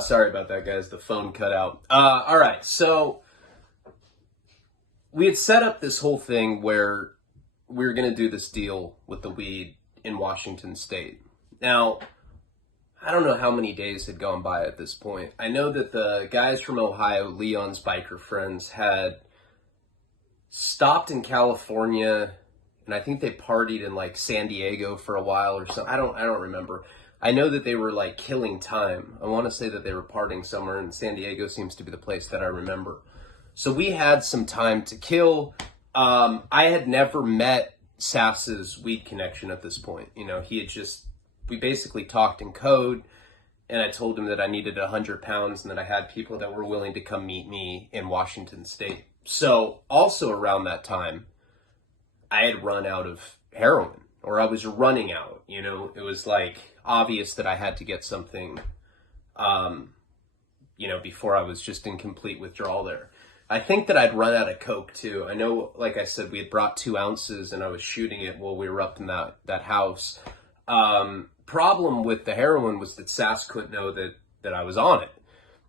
Sorry about that, guys. The phone cut out. All right, so we had set up this whole thing where we were going to do this deal with the weed in Washington State. Now, I don't know how many days had gone by at this point. I know that the guys from Ohio, Leon's biker friends, had stopped in California, and I think they partied in like San Diego for a while or something. I don't remember. I know that they were like killing time. I want to say that they were partying somewhere, and San Diego seems to be the place that I remember. So we had some time to kill. I had never met Sass's weed connection at this point. You know, we basically talked in code, and I told him that I needed 100 pounds and that I had people that were willing to come meet me in Washington State. So also around that time, I had run out of heroin, or I was running out. You know, it was like obvious that I had to get something, before I was just in complete withdrawal there. I think that I'd run out of coke too. I know, like I said, we had brought 2 ounces and I was shooting it while we were up in that house. Problem with the heroin was that Sass couldn't know that I was on it.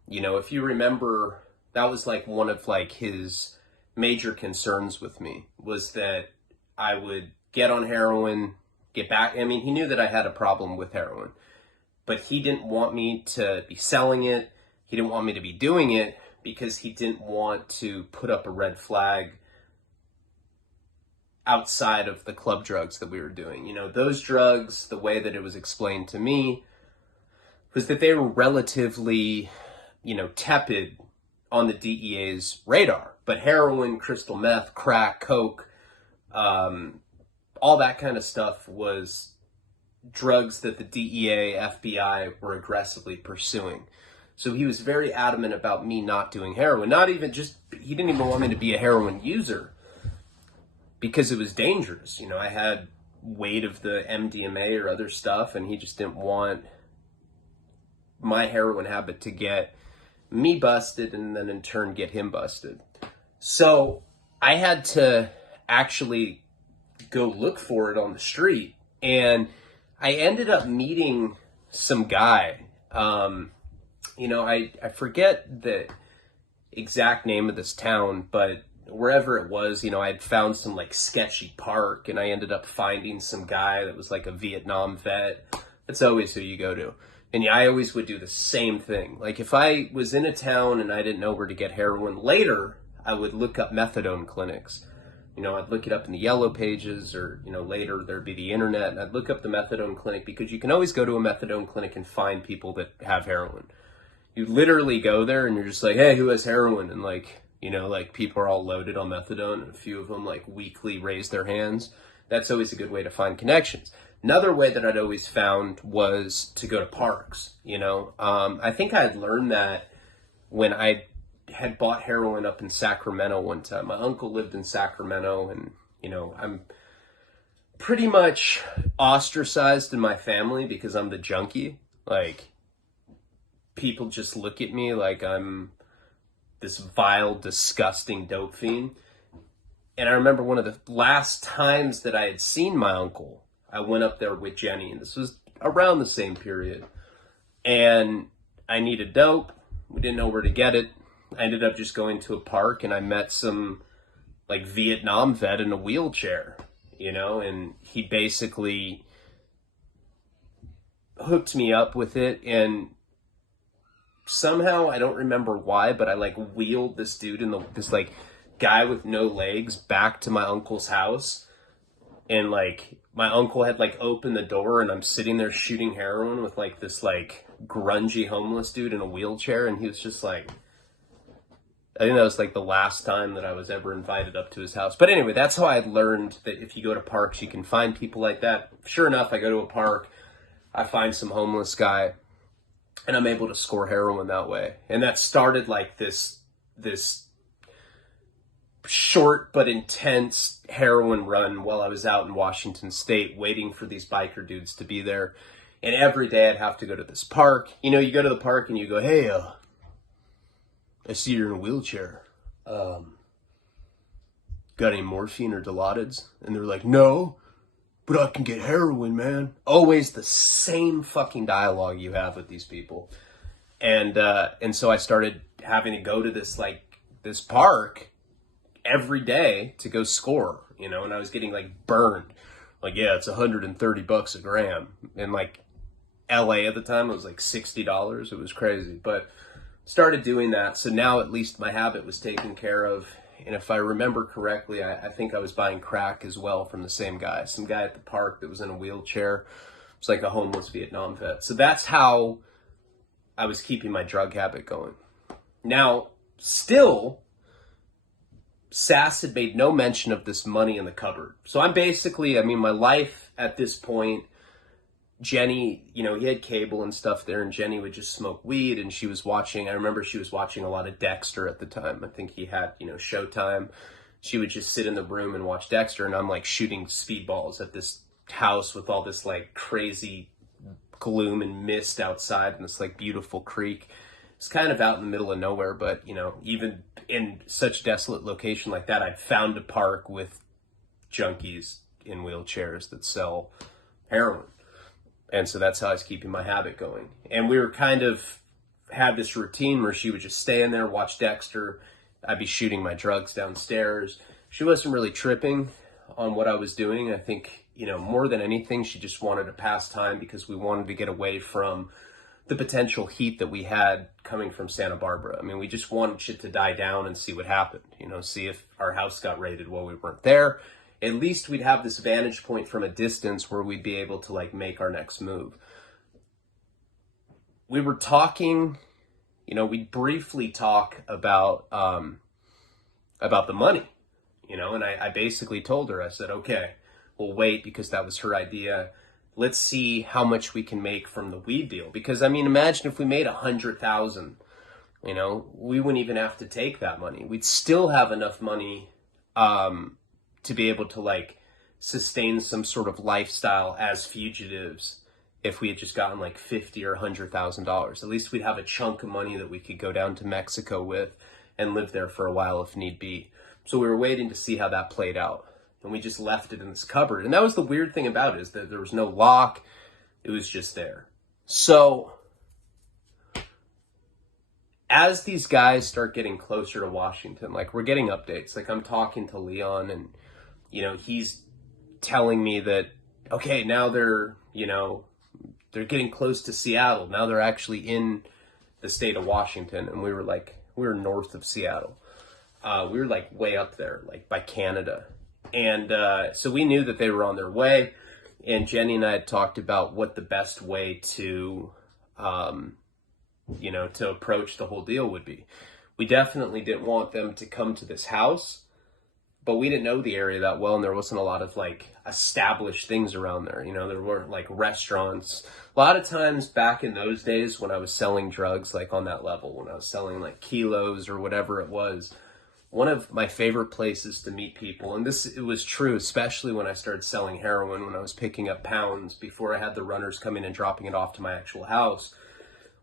You know, if you remember, that was like one of like his major concerns with me, was that I would get on heroin, get back. I mean, he knew that I had a problem with heroin, but he didn't want me to be selling it. He didn't want me to be doing it because he didn't want to put up a red flag outside of the club drugs that we were doing. You know, those drugs, the way that it was explained to me was that they were relatively, tepid on the DEA's radar. But heroin, crystal meth, crack, coke, all that kind of stuff was drugs that the DEA, FBI were aggressively pursuing. So he was very adamant about me not doing heroin. He didn't even want me to be a heroin user because it was dangerous. You know, I had weight of the MDMA or other stuff, and he just didn't want my heroin habit to get me busted and then in turn get him busted. So I had to actually go look for it on the street, and I ended up meeting some guy. I forget the exact name of this town, but wherever it was, I'd found some like sketchy park, and I ended up finding some guy that was like a Vietnam vet. That's always who you go to. And I always would do the same thing. Like if I was in a town and I didn't know where to get heroin later, I would look up methadone clinics. I'd look it up in the yellow pages, or, later there'd be the internet, and I'd look up the methadone clinic, because you can always go to a methadone clinic and find people that have heroin. You literally go there and you're just like, hey, who has heroin? And like people are all loaded on methadone, and a few of them like weakly raise their hands. That's always a good way to find connections. Another way that I'd always found was to go to parks. I think I had learned that when I had bought heroin up in Sacramento one time. My uncle lived in Sacramento, and I'm pretty much ostracized in my family because I'm the junkie. Like, people just look at me like I'm this vile, disgusting dope fiend. And I remember one of the last times that I had seen my uncle, I went up there with Jenny, and this was around the same period. And I needed dope. We didn't know where to get it. I ended up just going to a park, and I met some like Vietnam vet in a wheelchair, and he basically hooked me up with it. And somehow, I don't remember why, but I like wheeled this dude this like guy with no legs back to my uncle's house. And like my uncle had like opened the door, and I'm sitting there shooting heroin with like this like grungy homeless dude in a wheelchair. And he was just like, I think that was like the last time that I was ever invited up to his house. But anyway, that's how I learned that if you go to parks, you can find people like that. Sure enough, I go to a park, I find some homeless guy, and I'm able to score heroin that way. And that started like this short but intense heroin run while I was out in Washington State waiting for these biker dudes to be there. And every day I'd have to go to this park. You go to the park and you go, hey, I see you're in a wheelchair. Got any morphine or Dilaudids? And they're like, no, but I can get heroin, man. Always the same fucking dialogue you have with these people. And so I started having to go to this park every day to go score, and I was getting like burned. Like, yeah, it's $130 a gram. In like LA at the time, it was like $60. It was crazy. But started doing that. So now at least my habit was taken care of. And if I remember correctly, I think I was buying crack as well from the same guy. Some guy at the park that was in a wheelchair. It was like a homeless Vietnam vet. So that's how I was keeping my drug habit going. Now, still, Sass had made no mention of this money in the cupboard. So I'm basically, my life at this point, Jenny, he had cable and stuff there, and Jenny would just smoke weed, and I remember she was watching a lot of Dexter at the time. I think he had, Showtime. She would just sit in the room and watch Dexter, and I'm like shooting speedballs at this house with all this like crazy gloom and mist outside and this like beautiful creek. It's kind of out in the middle of nowhere, but even in such desolate location like that, I'd found a park with junkies in wheelchairs that sell heroin. And so that's how I was keeping my habit going. And we were had this routine where she would just stay in there, watch Dexter. I'd be shooting my drugs downstairs. She wasn't really tripping on what I was doing. I think, more than anything, she just wanted to pass time because we wanted to get away from the potential heat that we had coming from Santa Barbara. We just wanted shit to die down and see what happened, see if our house got raided while we weren't there. At least we'd have this vantage point from a distance where we'd be able to like make our next move. We were talking, we'd briefly talk about the money, and I basically told her, I said, okay, we'll wait, because that was her idea. Let's see how much we can make from the weed deal. Because imagine if we made 100,000, we wouldn't even have to take that money. We'd still have enough money, to be able to like sustain some sort of lifestyle as fugitives if we had just gotten like $50,000 or $100,000. At least we'd have a chunk of money that we could go down to Mexico with and live there for a while if need be. So we were waiting to see how that played out. And we just left it in this cupboard. And that was the weird thing about it, is that there was no lock. It was just there. So as these guys start getting closer to Washington, like we're getting updates. Like I'm talking to Leon, and he's telling me that, okay, now they're getting close to Seattle. Now they're actually in the state of Washington. And we were north of Seattle. We were like way up there, like by Canada. And so we knew that they were on their way. And Jenny and I had talked about what the best way to approach the whole deal would be. We definitely didn't want them to come to this house, but we didn't know the area that well, and there wasn't a lot of like established things around there. There weren't like restaurants. A lot of times back in those days when I was selling drugs, like on that level, when I was selling like kilos or whatever it was, one of my favorite places to meet people, and it was true, especially when I started selling heroin, when I was picking up pounds before I had the runners coming and dropping it off to my actual house.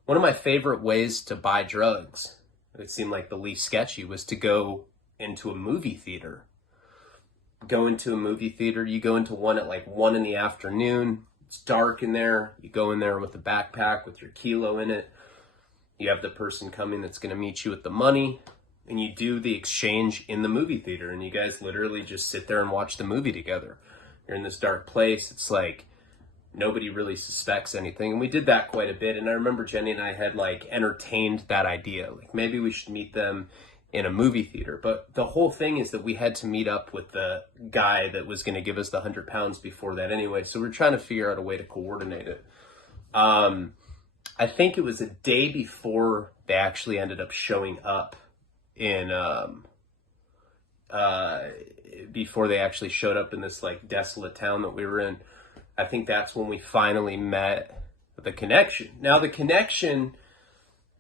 One of my favorite ways to buy drugs, it seemed like the least sketchy, was to go into a movie theater. You go into one at like 1 p.m. It's dark in there. You go in there with a backpack with your kilo in it. You have the person coming that's going to meet you with the money. And you do the exchange in the movie theater, and you guys literally just sit there and watch the movie together. You're in this dark place. It's like nobody really suspects anything. And we did that quite a bit. And I remember Jenny and I had like entertained that idea. Like maybe we should meet them in a movie theater. But the whole thing is that we had to meet up with the guy that was going to give us the 100 pounds before that anyway. So we're trying to figure out a way to coordinate it. I think it was a day before they actually ended up showing up before they actually showed up in this like desolate town that we were in. I think that's when we finally met the connection. Now the connection,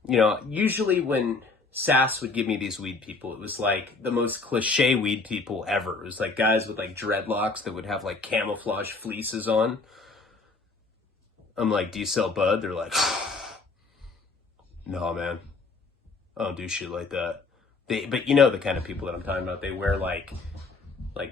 usually when Sass would give me these weed people, it was like the most cliche weed people ever. It was like guys with like dreadlocks that would have like camouflage fleeces on. I'm like, do you sell bud? They're like, no, man, I don't do shit like that. But you know the kind of people that I'm talking about. They wear like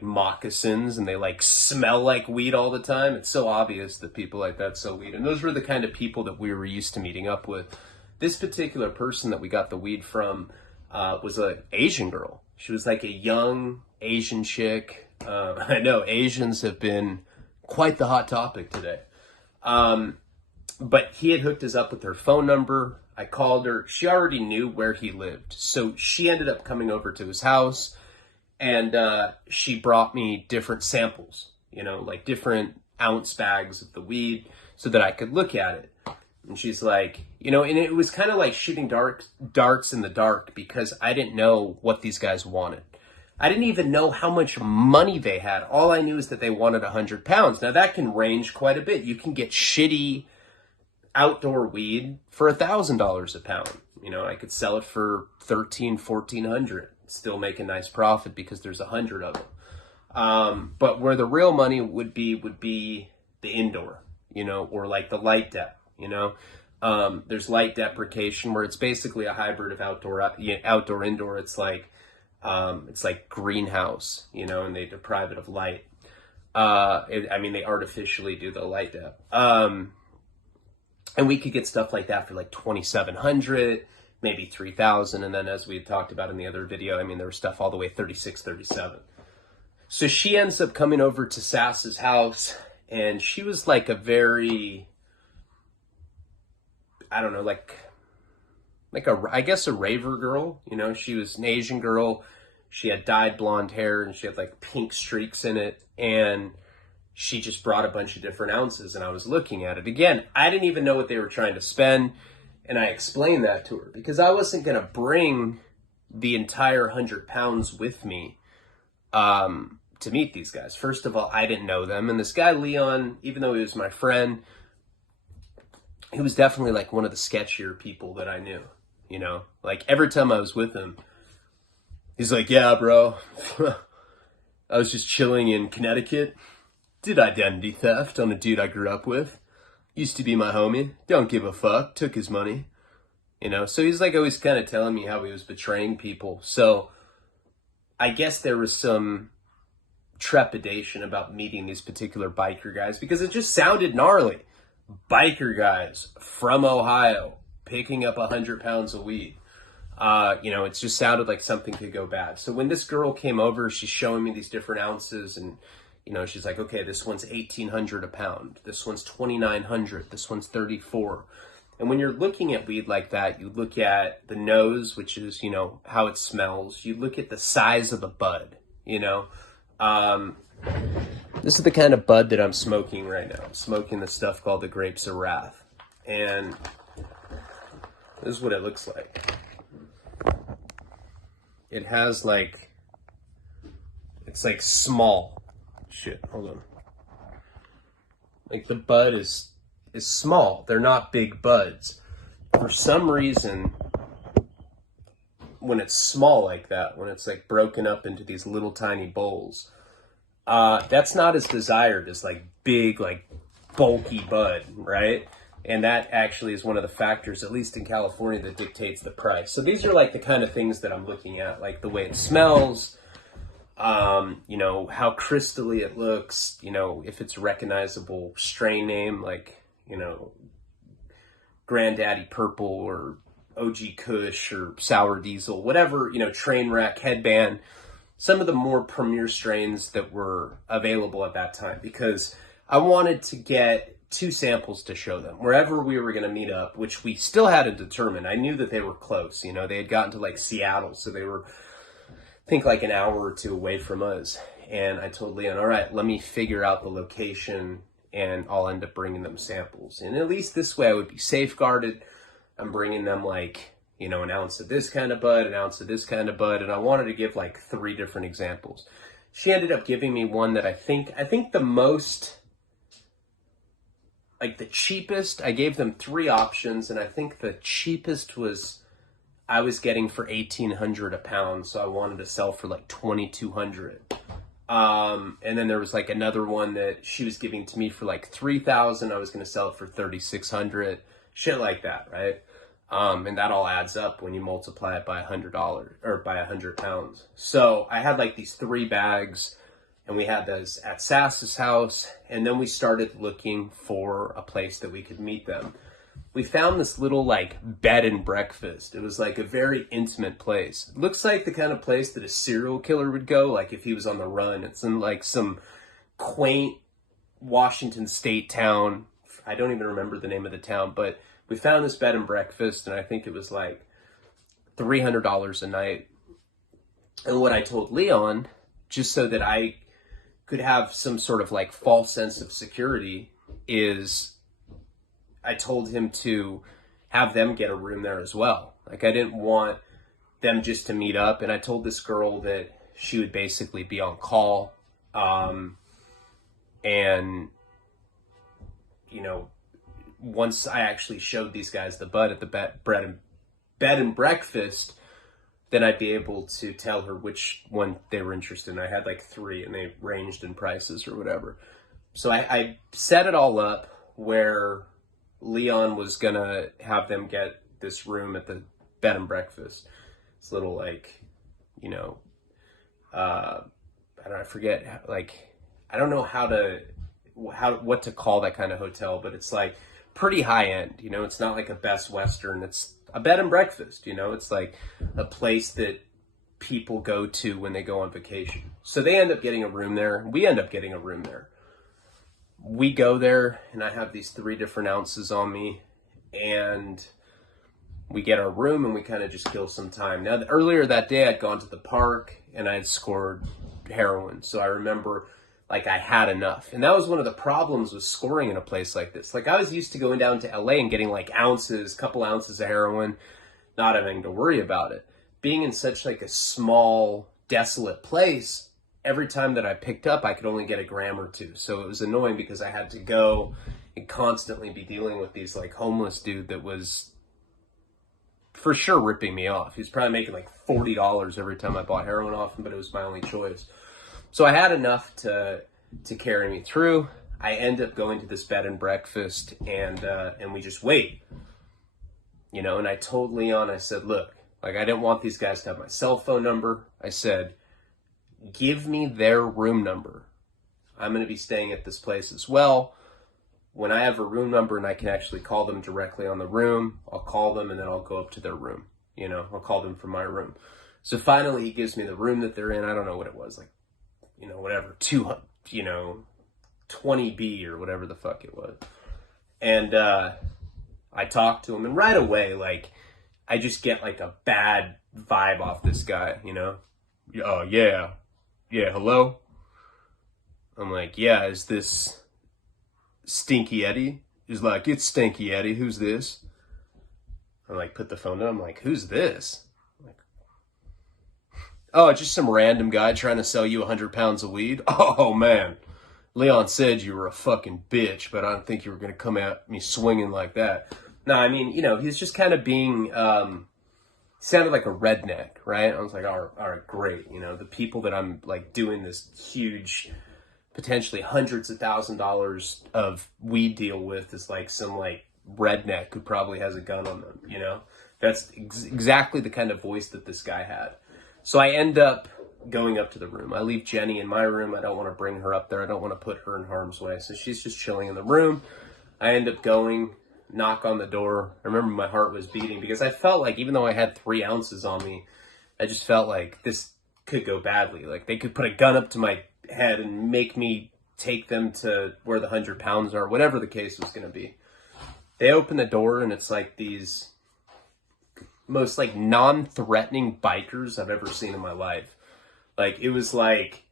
moccasins, and they like smell like weed all the time. It's so obvious that people like that sell weed. And those were the kind of people that we were used to meeting up with. This particular person that we got the weed from was an Asian girl. She was like a young Asian chick. I know Asians have been quite the hot topic today. But he had hooked us up with her phone number. I called her. She already knew where he lived. So she ended up coming over to his house, and she brought me different samples, like different ounce bags of the weed so that I could look at it. And she's like, and it was kind of like shooting darts in the dark because I didn't know what these guys wanted. I didn't even know how much money they had. All I knew is that they wanted 100 pounds. Now that can range quite a bit. You can get shitty outdoor weed for $1,000 a pound. I could sell it for $1,300-1,400, still make a nice profit because there's 100 of them. But where the real money would be the indoor, or like the light dep. There's light deprecation where it's basically a hybrid of outdoor indoor. It's like greenhouse, and they deprive it of light. They artificially do the light dep. And we could get stuff like that for like $2,700, maybe $3,000. And then as we had talked about in the other video, there was stuff all the way $36, $37. So she ends up coming over to Sass's house, and she was like a very, I don't know, I guess a raver girl. She was an Asian girl. She had dyed blonde hair and she had like pink streaks in it. And she just brought a bunch of different ounces, and I was looking at it. Again, I didn't even know what they were trying to spend, and I explained that to her because I wasn't going to bring the entire 100 pounds with me to meet these guys. First of all, I didn't know them, and this guy, Leon, even though he was my friend, he was definitely like one of the sketchier people that I knew, Like every time I was with him, he's like, yeah, bro, I was just chilling in Connecticut. Did identity theft on a dude I grew up with. Used to be my homie. Don't give a fuck. Took his money. So he's like always kind of telling me how he was betraying people. So I guess there was some trepidation about meeting these particular biker guys because it just sounded gnarly. Biker guys from Ohio picking up 100 pounds of weed. It just sounded like something could go bad. So when this girl came over, she's showing me these different ounces, and she's like, okay, this one's 1,800 a pound. This one's 2,900. This one's 34. And when you're looking at weed like that, you look at the nose, which is, how it smells. You look at the size of the bud, This is the kind of bud that I'm smoking right now. I'm smoking the stuff called the Grapes of Wrath. And this is what it looks like. It has it's like small. Shit, hold on. Like the bud is small. They're not big buds. For some reason, when it's small like that, when it's like broken up into these little tiny bowls, that's not as desired as like big, like bulky bud, right? And that actually is one of the factors, at least in California, that dictates the price. So these are like the kind of things that I'm looking at, like the way it smells, how crystally it looks, if it's a recognizable strain name, like, Granddaddy Purple or OG Kush or Sour Diesel, whatever, Trainwreck, Headband, some of the more premier strains that were available at that time, because I wanted to get 2 samples to show them wherever we were going to meet up, which we still had to determine. I knew that they were close, they had gotten to like Seattle, so they were, I think, like an hour or 2 away from us. And I told Leon, all right, let me figure out the location and I'll end up bringing them samples. And at least this way I would be safeguarded. I'm bringing them like, an ounce of this kind of bud, an ounce of this kind of bud. And I wanted to give like 3 different examples. She ended up giving me one that I think the most, like the cheapest, I gave them 3 options. And I think the cheapest I was getting for 1,800 a pound. So I wanted to sell for like 2,200. And then there was like another one that she was giving to me for like 3,000. I was going to sell it for 3,600, shit like that. Right. And that all adds up when you multiply it by $100 or by 100 pounds. So I had like these 3 bags, and we had those at Sass's house. And then we started looking for a place that we could meet them. we found this little like bed and breakfast. It was like a very intimate place. It looks like the kind of place that a serial killer would go, like if he was on the run. It's in like some quaint Washington State town. I don't even remember the name of the town, but we found this bed and breakfast, and I think it was like $300 a night. And what I told Leon, just so that I could have some sort of like false sense of security, is I told him to have them get a room there as well. Like I didn't want them just to meet up. And I told this girl that she would basically be on call. And, you know, once I actually showed these guys the bud at the bed and breakfast, then I'd be able to tell her which one they were interested in. I had like 3 and they ranged in prices or whatever. So I set it all up where Leon was gonna have them get this room at the bed and breakfast. It's little like, you know, I forget, like, I don't know what to call that kind of hotel, but it's like pretty high end, you know. It's not like a Best Western, it's a bed and breakfast, you know. It's like a place that people go to when they go on vacation. So they end up getting a room there. We end up getting a room there. We go there, and I have these 3 different ounces on me, and we get our room, and we kind of just kill some time. Now, earlier that day, I'd gone to the park, and I had scored heroin. So I remember, like, I had enough. And that was one of the problems with scoring in a place like this. Like, I was used to going down to LA and getting, like, couple ounces of heroin, not having to worry about it. Being in such, like, a small, desolate place, every time that I picked up, I could only get a gram or 2. So it was annoying because I had to go and constantly be dealing with these like homeless dude that was for sure ripping me off. He was probably making like $40 every time I bought heroin off him, but it was my only choice. So I had enough to carry me through. I end up going to this bed and breakfast, and we just wait, you know. And I told Leon, I said, look, like, I didn't want these guys to have my cell phone number. I said, give me their room number. I'm going to be staying at this place as well. When I have a room number and I can actually call them directly on the room, I'll call them and then I'll go up to their room. You know, I'll call them from my room. So finally he gives me the room that they're in. I don't know what it was, like, you know, whatever, 20B or whatever the fuck it was. And I talked to him, and right away, like, I just get like a bad vibe off this guy, you know? Oh, yeah, hello? I'm like, yeah, is this Stinky Eddie? He's like, it's Stinky Eddie, who's this? I like put the phone down, I'm like, who's this? I'm like, oh, just some random guy trying to sell you 100 pounds of weed? Oh, man, Leon said you were a fucking bitch, but I don't think you were going to come at me swinging like that. No, I mean, you know, he's just kind of being, sounded like a redneck, right? I was like, all right, great. You know, the people that I'm like doing this huge, potentially hundreds of $1,000s of weed deal with is like some like redneck who probably has a gun on them, you know? That's exactly the kind of voice that this guy had. So I end up going up to the room. I leave Jenny in my room. I don't want to bring her up there. I don't want to put her in harm's way. So she's just chilling in the room. I end up going, knock on the door. I remember my heart was beating because I felt like, even though I had 3 ounces on me, I just felt like this could go badly. Like they could put a gun up to my head and make me take them to where the 100 pounds are, whatever the case was going to be. They open the door and it's like these most like non-threatening bikers I've ever seen in my life. Like it was like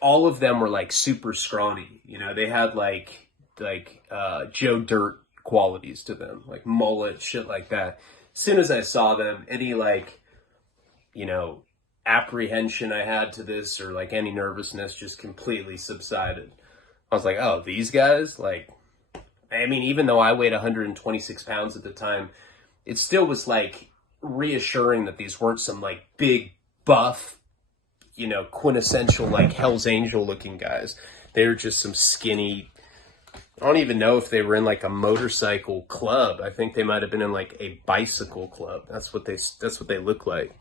all of them were like super scrawny, you know. They had like Joe Dirt qualities to them, like mullet, shit like that. As soon as I saw them, any like, you know, apprehension I had to this or like any nervousness just completely subsided. I was like, oh, these guys? Like, I mean, even though I weighed 126 pounds at the time, it still was like reassuring that these weren't some like big buff, you know, quintessential like Hell's Angel looking guys. They were just some skinny, I don't even know if they were in like a motorcycle club. I think they might have been in like a bicycle club. That's what they look like.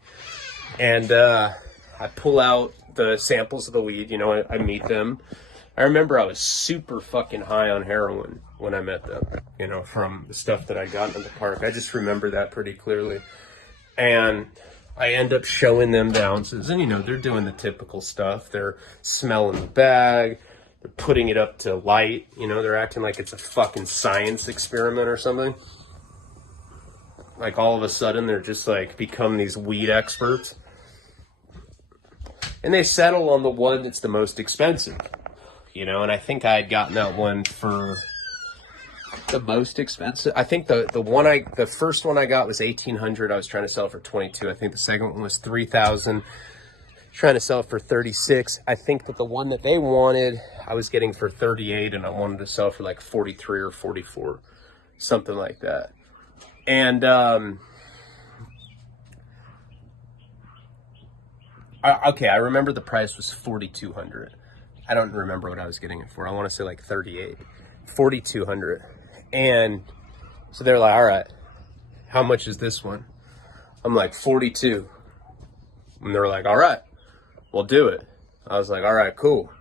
And I pull out the samples of the weed, you know, I meet them. I remember I was super fucking high on heroin when I met them, you know, from the stuff that I got in the park. I just remember that pretty clearly. And I end up showing them the ounces, and, you know, they're doing the typical stuff. They're smelling the bag. They're putting it up to light. You know, they're acting like it's a fucking science experiment or something. Like, all of a sudden, they're just, like, become these weed experts. And they settle on the one that's the most expensive. You know, and I think I had gotten that one for the most expensive. I think the first one I got was $1,800. I was trying to sell it for $22. I think the second one was $3,000. Trying to sell it for $36. I think that the one that they wanted, I was getting for $38, and I wanted to sell for like $43 or $44, something like that. And okay, I remember the price was $4,200. I don't remember what I was getting it for. I want to say like $38, $4,200. And so they're like, all right, how much is this one? I'm like, 42. And they're like, all right, we'll do it. I was like, all right, cool.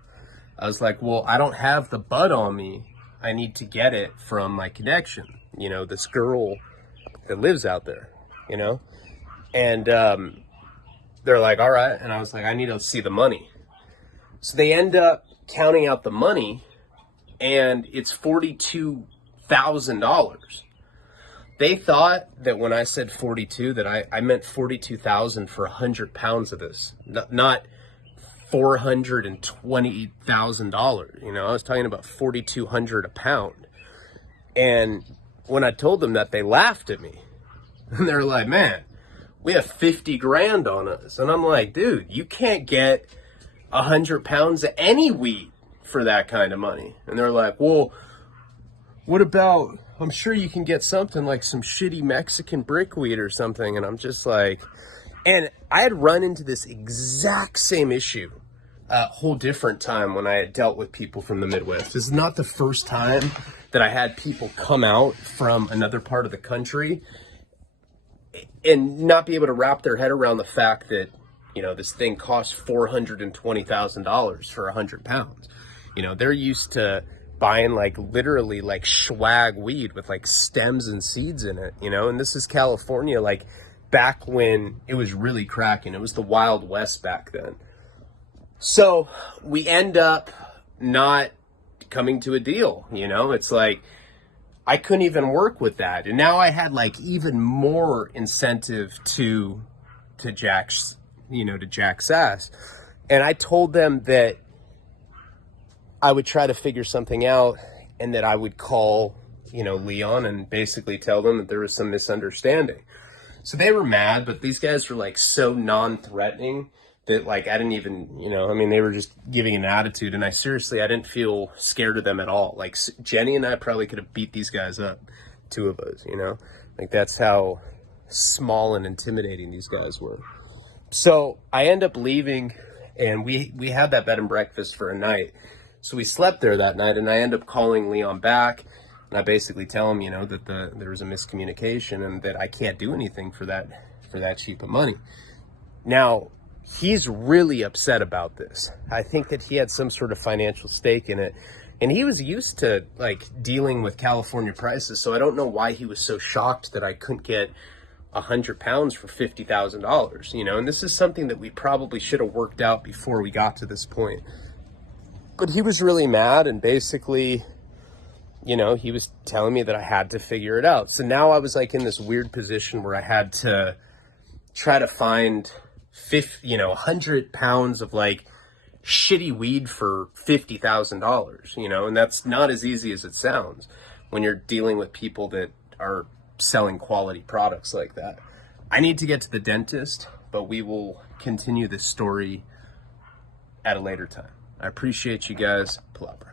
I was like, well, I don't have the bud on me. I need to get it from my connection, you know, this girl that lives out there, you know? And they're like, all right. And I was like, I need to see the money. So they end up counting out the money, and it's $42,000. They thought that when I said 42, that I meant 42,000 for 100 pounds of this, not $420,000. You know, I was talking about 4,200 a pound. And when I told them that, they laughed at me. And they're like, man, we have 50 grand on us. And I'm like, dude, you can't get 100 pounds of any weed for that kind of money. And they're like, well, what about, I'm sure you can get something like some shitty Mexican brickweed or something. And I'm just like, and I had run into this exact same issue a whole different time when I had dealt with people from the Midwest. This is not the first time that I had people come out from another part of the country and not be able to wrap their head around the fact that, you know, this thing costs $420,000 for 100 pounds. You know, they're used to buying like literally like swag weed with like stems and seeds in it, you know, and this is California, like back when it was really cracking. It was the Wild West back then. So we end up not coming to a deal, you know, it's like I couldn't even work with that. And now I had like even more incentive to Jack's, you know, to Jack's ass. And I told them that I would try to figure something out and that I would call, you know, Leon and basically tell them that there was some misunderstanding. So they were mad, but these guys were like so non-threatening that like I didn't even, you know, I mean, they were just giving an attitude, and I didn't feel scared of them at all. Like Jenny and I probably could have beat these guys up, two of us, you know, like that's how small and intimidating these guys were. So I end up leaving, and we had that bed and breakfast for a night. So we slept there that night, and I end up calling Leon back, and I basically tell him, you know, that there was a miscommunication and that I can't do anything for that cheap of money. Now, he's really upset about this. I think that he had some sort of financial stake in it, and he was used to like dealing with California prices. So I don't know why he was so shocked that I couldn't get 100 pounds for $50,000, you know, and this is something that we probably should have worked out before we got to this point. But he was really mad, and basically, you know, he was telling me that I had to figure it out. So now I was like in this weird position where I had to try to find 100 pounds of like shitty weed for $50,000, you know, and that's not as easy as it sounds when you're dealing with people that are selling quality products like that. I need to get to the dentist, but we will continue this story at a later time. I appreciate you guys. Palabra.